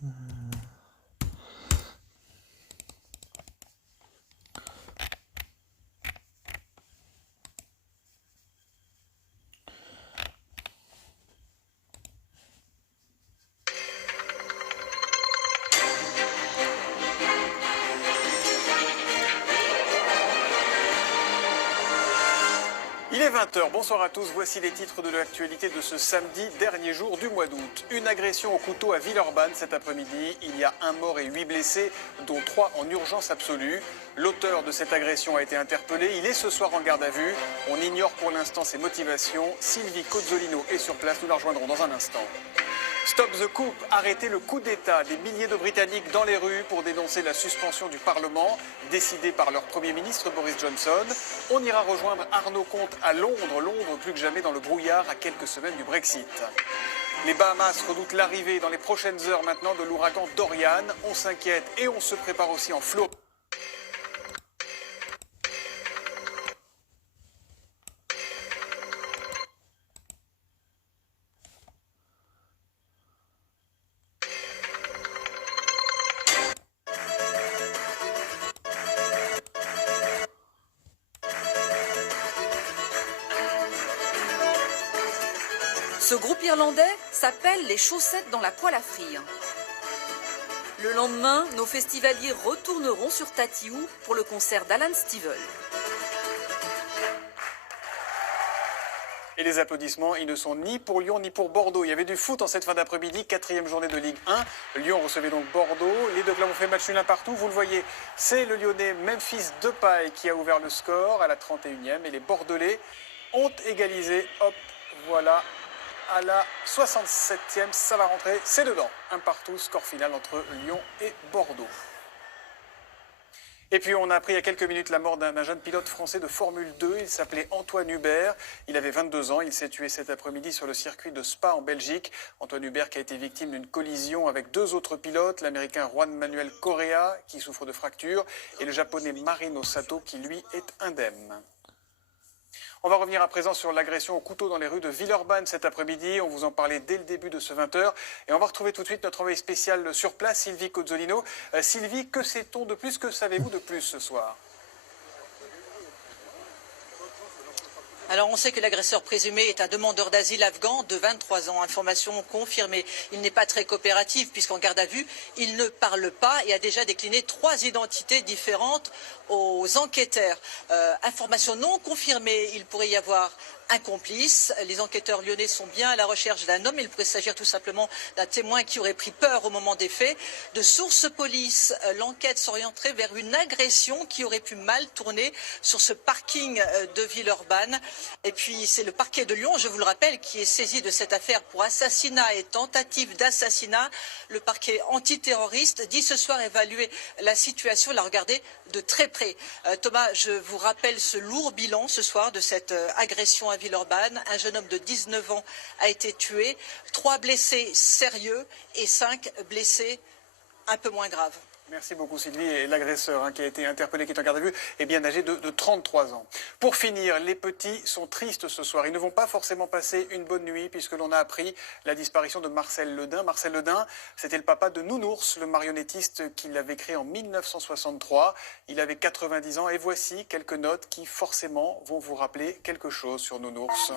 Il est 20 h, bonsoir à tous, voici les titres de l'actualité de ce samedi, dernier jour du mois d'août. Une agression au couteau à Villeurbanne cet après-midi, il y a un mort et 8 blessés, dont 3 en urgence absolue. L'auteur de cette agression a été interpellé, il est ce soir en garde à vue. On ignore pour l'instant ses motivations. Sylvie Cozzolino est sur place, nous la rejoindrons dans un instant. Stop the Coup, arrêtez le coup d'État. Des milliers de Britanniques dans les rues pour dénoncer la suspension du Parlement, décidée par leur Premier ministre Boris Johnson. On ira rejoindre Arnaud Comte à Londres. Londres plus que jamais dans le brouillard à quelques semaines du Brexit. Les Bahamas redoutent l'arrivée dans les prochaines heures maintenant de l'ouragan Dorian. On s'inquiète et on se prépare aussi en Floride. Ce groupe irlandais s'appelle les Chaussettes dans la poêle à frire. Le lendemain, nos festivaliers retourneront sur Tatiou pour le concert d'Alan Stivell. Et les applaudissements, ils ne sont ni pour Lyon ni pour Bordeaux. Il y avait du foot en cette fin d'après-midi, 4e journée de Ligue 1. Lyon recevait donc Bordeaux. Les deux clubs ont fait match nul un partout. Vous le voyez, c'est le Lyonnais Memphis Depay qui a ouvert le score à la 31e. Et les Bordelais ont égalisé. Hop, voilà. À la 67e, ça va rentrer, c'est dedans. Un partout, score final entre Lyon et Bordeaux. Et puis on a appris il y a quelques minutes la mort d'un jeune pilote français de Formule 2. Il s'appelait Antoine Hubert. Il avait 22 ans. Il s'est tué cet après-midi sur le circuit de Spa en Belgique. Antoine Hubert qui a été victime d'une collision avec 2 autres pilotes. L'américain Juan Manuel Correa qui souffre de fractures et le japonais Marino Sato qui lui est indemne. On va revenir à présent sur l'agression au couteau dans les rues de Villeurbanne cet après-midi. On vous en parlait dès le début de ce 20 h. Et on va retrouver tout de suite notre envoyé spécial sur place, Sylvie Cozzolino. Sylvie, que sait-on de plus? Que savez-vous de plus ce soir? Alors on sait que l'agresseur présumé est un demandeur d'asile afghan de 23 ans. Information confirmée. Il n'est pas très coopératif puisqu'en garde à vue, il ne parle pas et a déjà décliné 3 identités différentes aux enquêteurs. Information non confirmée, il pourrait y avoir un complice. Les enquêteurs lyonnais sont bien à la recherche d'un homme. Il pourrait s'agir tout simplement d'un témoin qui aurait pris peur au moment des faits. De sources police, l'enquête s'orienterait vers une agression qui aurait pu mal tourner sur ce parking de Villeurbanne. Et puis c'est le parquet de Lyon, je vous le rappelle, qui est saisi de cette affaire pour assassinat et tentative d'assassinat. Le parquet antiterroriste dit ce soir évaluer la situation, la regarder de très près. Thomas, je vous rappelle ce lourd bilan ce soir de cette agression à Villeurbanne. Un jeune homme de 19 ans a été tué, 3 blessés sérieux et 5 blessés un peu moins graves. Merci beaucoup Sylvie. Et l'agresseur qui a été interpellé, qui est en garde à vue, est bien âgé de 33 ans. Pour finir, les petits sont tristes ce soir. Ils ne vont pas forcément passer une bonne nuit puisque l'on a appris la disparition de Marcel Ledin. Marcel Ledin, c'était le papa de Nounours, le marionnettiste qu'il avait créé en 1963. Il avait 90 ans et voici quelques notes qui forcément vont vous rappeler quelque chose sur Nounours.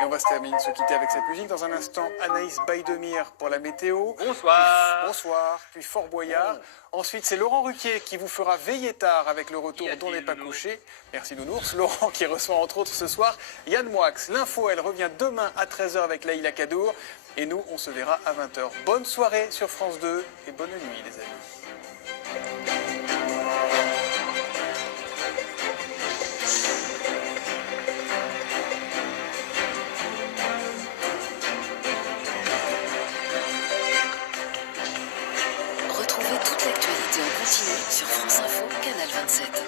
Et on va se quitter avec cette musique. Dans un instant, Anaïs Baïdemire pour la météo. Bonsoir. Bonsoir. Puis Fort Boyard. Ensuite, c'est Laurent Ruquier qui vous fera veiller tard avec le retour d'On n'est pas couché. Merci Nounours. Laurent qui reçoit entre autres ce soir Yann Moix. L'info, elle revient demain à 13 h avec Laïla Kadour. Et nous, on se verra à 20 h. Bonne soirée sur France 2 et bonne nuit les amis. Retrouvez toute l'actualité en continu sur France Info, Canal 27.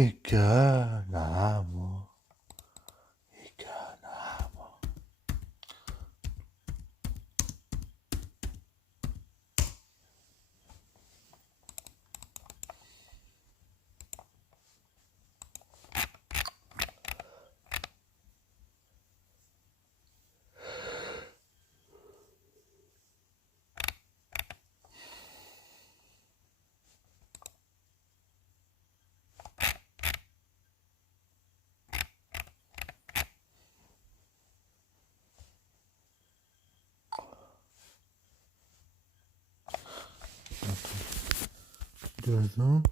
y ganamos. Y ganamos. Deux ans.